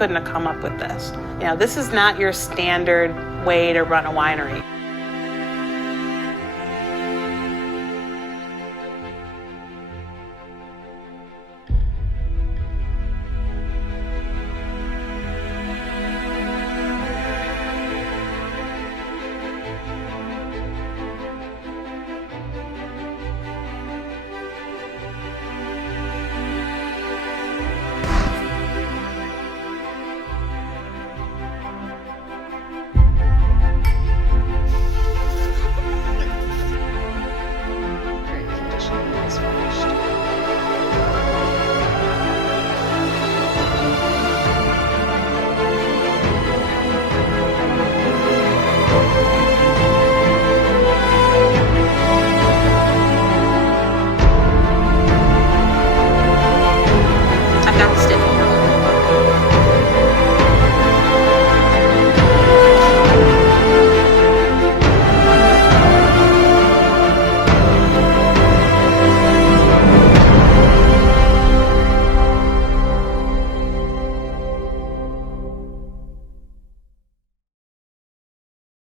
couldn't have come up with this. You know, this is not your standard way to run a winery.